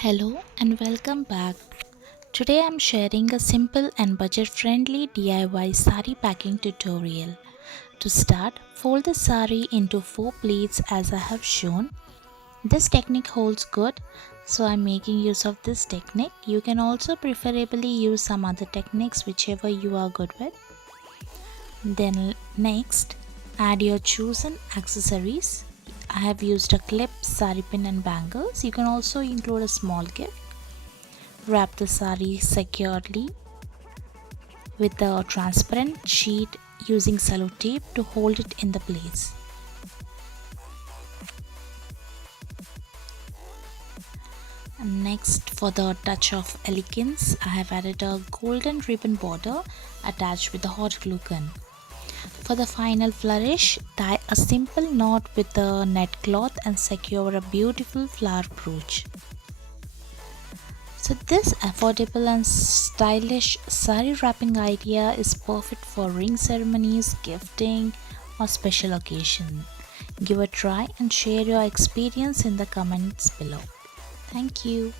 Hello and welcome back. Today I'm sharing a simple and budget friendly DIY sari packing tutorial. To start, fold the sari into 4 pleats as I have shown. This technique holds good, so I'm making use of this technique. You can also preferably use some other techniques whichever you are good with. Then next, add your chosen accessories. I have used a clip, sari pin and bangles. You can also include a small gift. Wrap the sari securely with a transparent sheet using cello tape to hold it in the place. And next, for the touch of elegance, I have added a golden ribbon border attached with a hot glue gun. For the final flourish, tie a simple knot with a net cloth and secure a beautiful flower brooch. So this affordable and stylish sari wrapping idea is perfect for ring ceremonies, gifting or special occasion. Give a try and share your experience in the comments below. Thank you.